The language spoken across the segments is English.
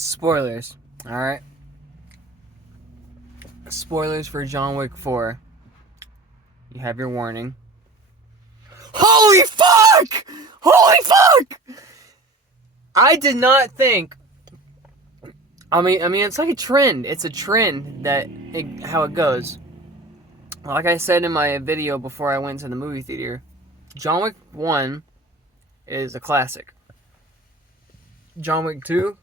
Spoilers. Alright. Spoilers for John Wick 4. You have your warning. Holy fuck! Holy fuck! I did not think. I mean, it's like a trend. It's a trend how it goes. Like I said in my video before I went to the movie theater, John Wick 1 is a classic. John Wick 2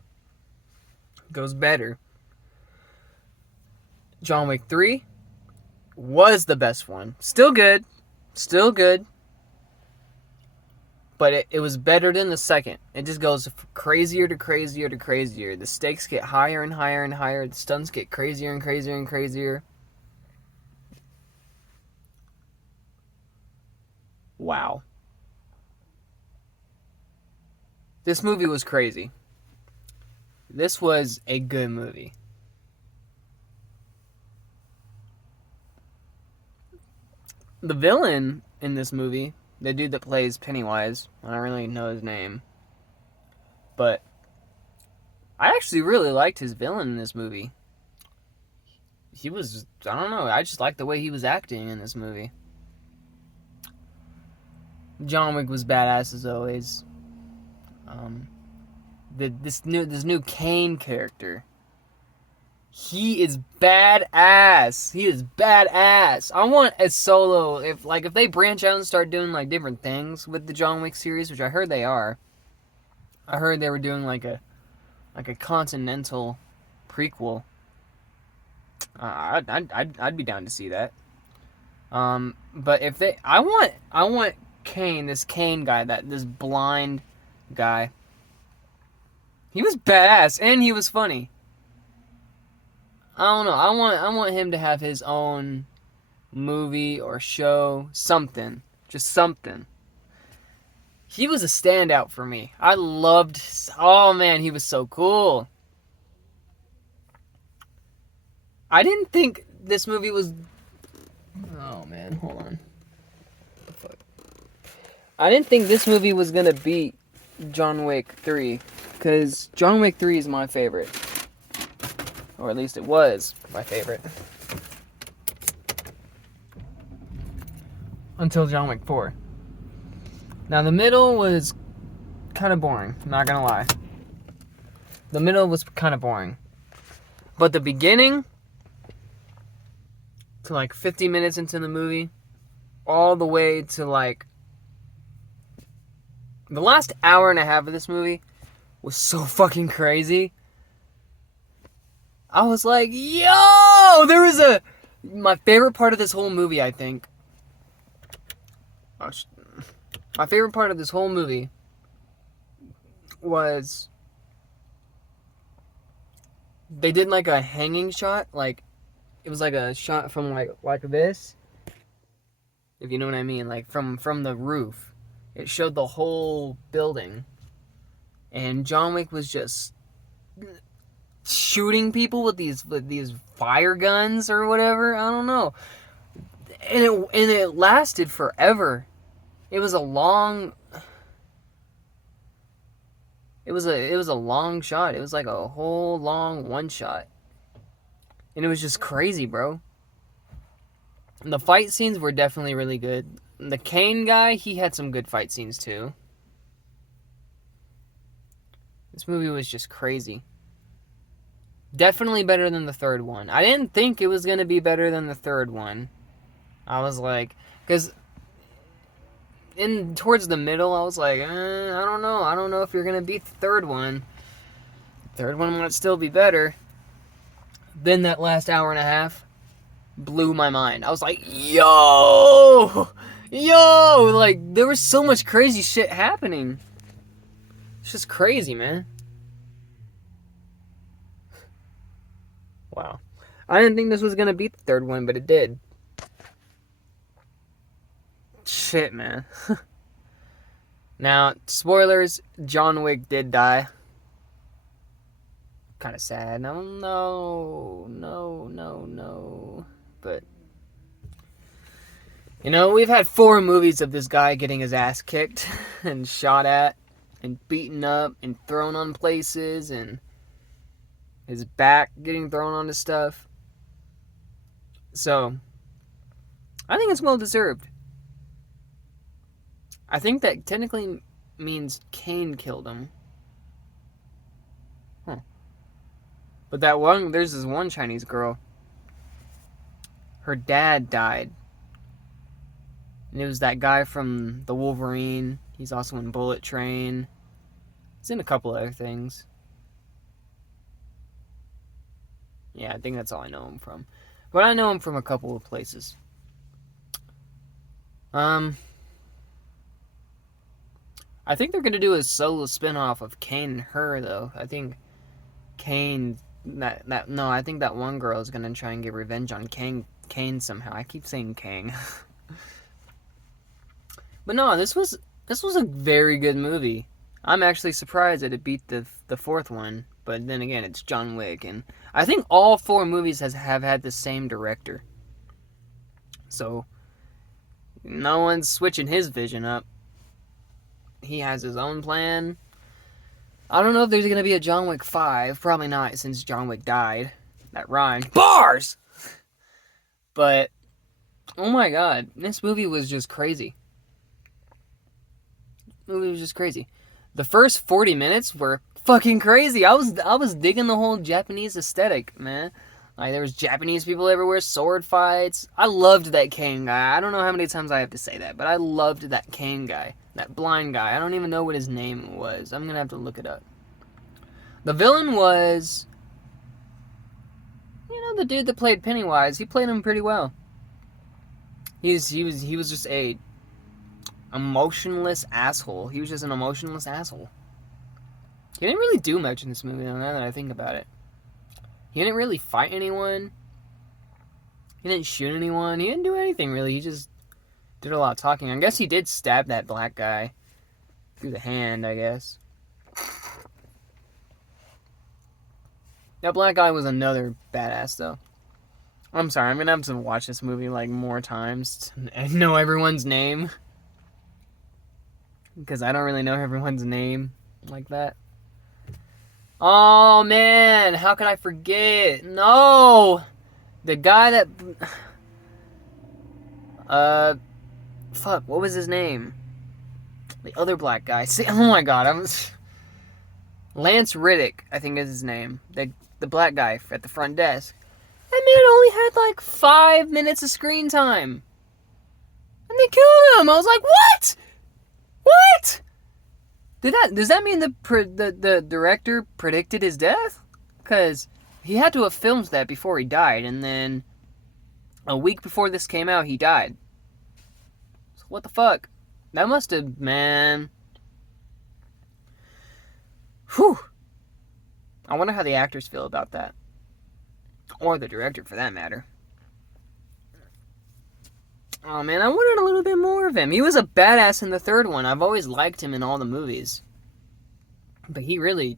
goes better. John Wick 3 was the best one. Still good. But it was better than the second. It just goes crazier to crazier to crazier. The stakes get higher and higher and higher. The stunts get crazier and crazier and crazier. Wow. This movie was crazy. This was a good movie. The villain in this movie, the dude that plays Pennywise, I don't really know his name, but I actually really liked his villain in this movie. He was, I don't know, I just liked the way he was acting in this movie. John Wick was badass as always. This new Kane character, he is badass. He is badass. I want a solo. If they branch out and start doing like different things with the John Wick series, which I heard they are. I heard they were doing like a continental prequel. I'd be down to see that. But if I want Kane, this Kane guy, this blind guy. He was badass and he was funny. I don't know. I want him to have his own movie or show, something. Just something. He was a standout for me. I loved... Oh, man, he was so cool. I didn't think this movie was... Oh, man, hold on. I didn't think this movie was gonna beat John Wick 3. Because John Wick 3 is my favorite. Or at least it was my favorite. Until John Wick 4. Now the middle was kind of boring, not gonna lie. The middle was kind of boring. But the beginning, to like 50 minutes into the movie, all the way to like the last hour and a half of this movie was so fucking crazy. I was like, yo! My favorite part of this whole movie, I think. My favorite part of this whole movie was they did like a hanging shot. Like, it was like a shot from like this. If you know what I mean. Like from the roof. It showed the whole building. And John Wick was just shooting people with these fire guns or whatever. I don't know. And it lasted forever. It was a long shot. It was like a whole long one shot. And it was just crazy, bro. And the fight scenes were definitely really good. The Kane guy, he had some good fight scenes too. This movie was just crazy. Definitely better than the third one. I didn't think it was going to be better than the third one. I was like... Because... towards the middle, I was like, I don't know. I don't know if you're going to beat the third one. The third one might still be better. Then that last hour and a half blew my mind. I was like, yo! Yo! Like, there was so much crazy shit happening. It's just crazy, man. Wow. I didn't think this was going to beat the third one, but it did. Shit, man. Now, spoilers, John Wick did die. Kind of sad. No. But, you know, we've had 4 movies of this guy getting his ass kicked and shot at and beaten up and thrown on places and his back getting thrown onto stuff. So, I think it's well deserved. I think that technically means Cain killed him. Huh. But there's this one Chinese girl. Her dad died. And it was that guy from The Wolverine. He's also in Bullet Train. He's in a couple other things. Yeah, I think that's all I know him from. But I know him from a couple of places. I think they're gonna do a solo spinoff of Cain and her, though. I think Cain, I think that one girl is gonna try and get revenge on Cain somehow. I keep saying Kang. But no, this was a very good movie. I'm actually surprised that it beat the fourth one. But then again, it's John Wick, and I think all 4 movies have had the same director. So no one's switching his vision up. He has his own plan. I don't know if there's going to be a John Wick 5. Probably not, since John Wick died. That rhymed. Bars! But, oh my god, this movie was just crazy. The first 40 minutes were fucking crazy. I was digging the whole Japanese aesthetic, man. Like, there was Japanese people everywhere, sword fights. I loved that Kane guy. I don't know how many times I have to say that, but I loved that Kane guy. That blind guy. I don't even know what his name was. I'm gonna have to look it up. The villain was, the dude that played Pennywise. He played him pretty well. He was just a emotionless asshole. He was just an emotionless asshole. He didn't really do much in this movie, now that I think about it. He didn't really fight anyone. He didn't shoot anyone. He didn't do anything, really. He just did a lot of talking. I guess he did stab that black guy through the hand, I guess. That black guy was another badass, though. I'm sorry, I'm gonna have to watch this movie, more times and know everyone's name. Because I don't really know everyone's name like that. Oh, man, how could I forget? No! The guy that... Fuck, what was his name? The other black guy. Oh my god, Lance Riddick, I think is his name. The black guy at the front desk. That man only had 5 minutes of screen time. And they killed him! I was like, what? What? Does that mean the director predicted his death? Because he had to have filmed that before he died, and then a week before this came out, he died. So what the fuck? That must have, man. Whew. I wonder how the actors feel about that. Or the director, for that matter. Oh man, I wanted a little bit more of him. He was a badass in the third one. I've always liked him in all the movies. But he really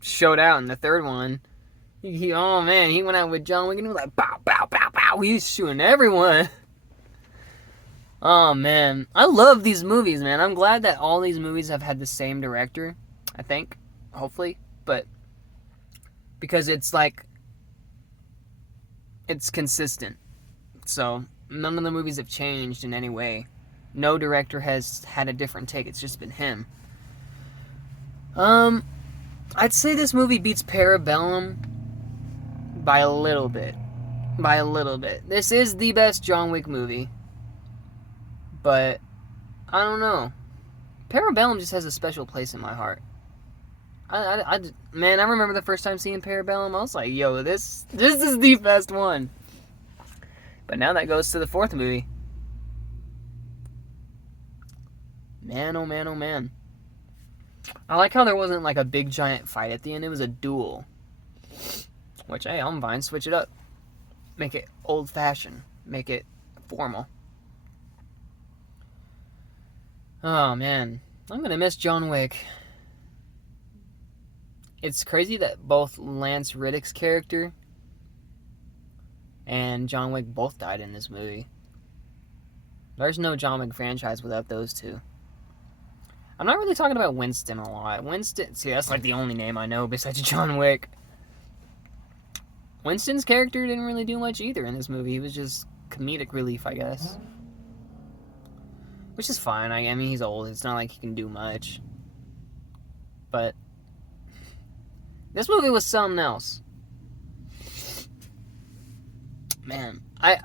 showed out in the third one. Oh man, he went out with John Wick and he was like, bow, bow, bow, bow. He was shooting everyone. Oh man, I love these movies, man. I'm glad that all these movies have had the same director, I think. Hopefully. But because it's consistent. So none of the movies have changed in any way. No director has had a different take. It's just been him. I'd say this movie beats Parabellum by a little bit. This is the best John Wick movie. But I don't know. Parabellum just has a special place in my heart. Man, I remember the first time seeing Parabellum. I was like, yo, this is the best one. But now that goes to the fourth movie. Man, oh man, oh man. I like how there wasn't a big giant fight at the end. It was a duel. Which, hey, I'm fine. Switch it up. Make it old-fashioned. Make it formal. Oh, man. I'm gonna miss John Wick. It's crazy that both Lance Riddick's character and John Wick both died in this movie. There's no John Wick franchise without those two. I'm not really talking about Winston a lot. Winston, see, that's the only name I know besides John Wick. Winston's character didn't really do much either in this movie. He was just comedic relief, I guess. Which is fine. I mean, he's old. It's not like he can do much. But this movie was something else. Man, I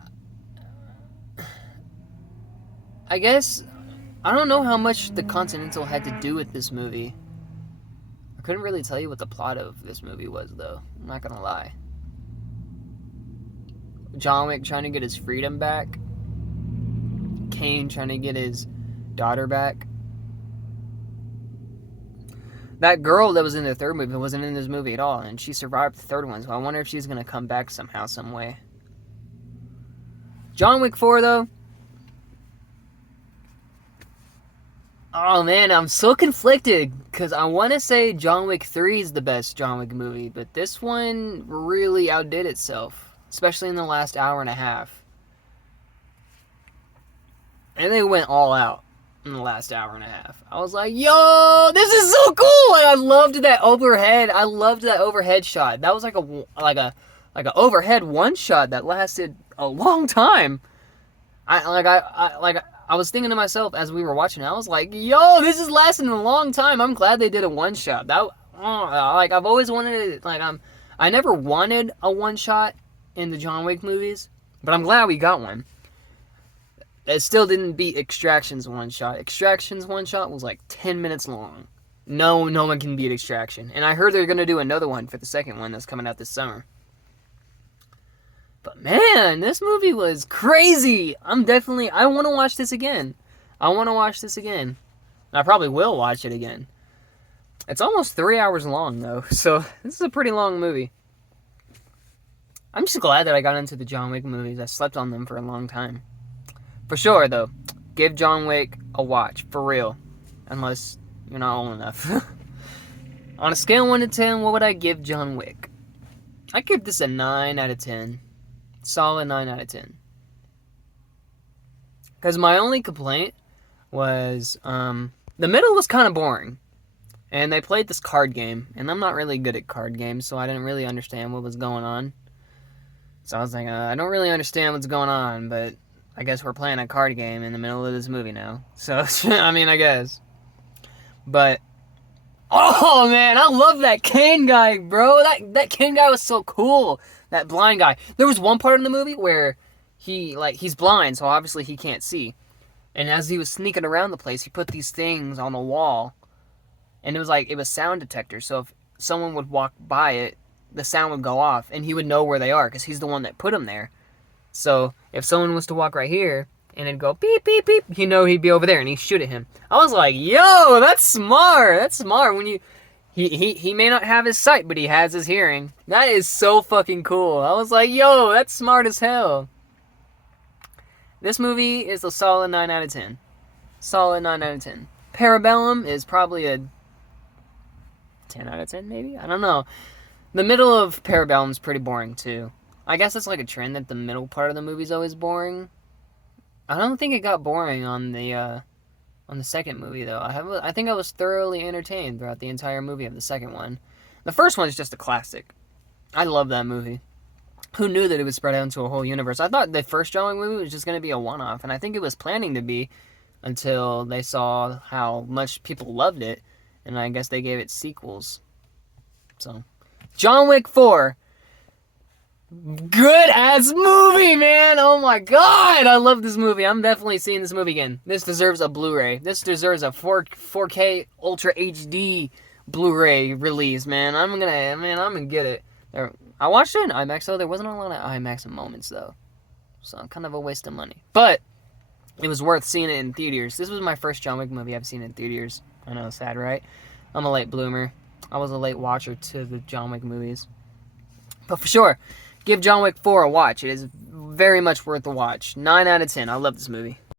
guess I don't know how much the Continental had to do with this movie. I couldn't really tell you what the plot of this movie was, though. I'm not gonna lie. John Wick trying to get his freedom back. Kane trying to get his daughter back. That girl that was in the third movie wasn't in this movie at all, and she survived the third one, so I wonder if she's gonna come back somehow, some way. John Wick 4, though. Oh man, I'm so conflicted, because I want to say John Wick 3 is the best John Wick movie, but this one really outdid itself, especially in the last hour and a half. And they went all out in the last hour and a half. I was like, yo, this is so cool! Like, I loved that overhead shot. That was like an overhead one shot that lasted a long time. I was thinking to myself as we were watching it, I was like, yo, this is lasting a long time. I'm glad they did a one shot. I've always wanted it. I never wanted a one shot in the John Wick movies, but I'm glad we got one. It still didn't beat Extraction's one shot. Extraction's one shot was like 10 minutes long. No one can beat Extraction. And I heard they're going to do another one for the second one that's coming out this summer. But man, this movie was crazy. I want to watch this again. I probably will watch it again. It's almost 3 hours long, though. So this is a pretty long movie. I'm just glad that I got into the John Wick movies. I slept on them for a long time. For sure, though, give John Wick a watch, for real. Unless you're not old enough. On a scale of 1 to 10, what would I give John Wick? I'd give this a 9 out of 10. Solid 9 out of 10. Because my only complaint was, the middle was kind of boring. And they played this card game, and I'm not really good at card games, so I didn't really understand what was going on. So I was like, I don't really understand what's going on, but I guess we're playing a card game in the middle of this movie now. So, I mean, I guess. But, oh man, I love that Kane guy, bro. That Kane guy was so cool. That blind guy. There was one part in the movie where he's blind, so obviously he can't see. And as he was sneaking around the place, he put these things on the wall. And it was sound detectors. So if someone would walk by it, the sound would go off, and he would know where they are, because he's the one that put them there. So if someone was to walk right here, and it'd go beep, beep, beep, he'd be over there, and he'd shoot at him. I was like, yo, that's smart. That's smart. When he may not have his sight, but he has his hearing. That is so fucking cool. I was like, yo, that's smart as hell. This movie is a solid 9 out of 10. Solid 9 out of 10. Parabellum is probably a 10 out of 10, maybe? I don't know. The middle of Parabellum is pretty boring, too. I guess it's like a trend that the middle part of the movie is always boring. I don't think it got boring on the second movie, though. I think I was thoroughly entertained throughout the entire movie of the second one. The first one is just a classic. I love that movie. Who knew that it would spread out into a whole universe? I thought the first John Wick movie was just going to be a one-off, and I think it was planning to be until they saw how much people loved it, and I guess they gave it sequels. So, John Wick 4. Good ass movie, man! Oh my god! I love this movie. I'm definitely seeing this movie again. This deserves a Blu-ray. This deserves a 4K Ultra HD Blu-ray release, man. I'm gonna get it. I watched it in IMAX, though. There wasn't a lot of IMAX moments, though. So, kind of a waste of money. But, it was worth seeing it in theaters. This was my first John Wick movie I've seen in theaters. I know, sad, right? I'm a late bloomer. I was a late watcher to the John Wick movies. But for sure, give John Wick 4 a watch. It is very much worth a watch. 9 out of 10. I love this movie.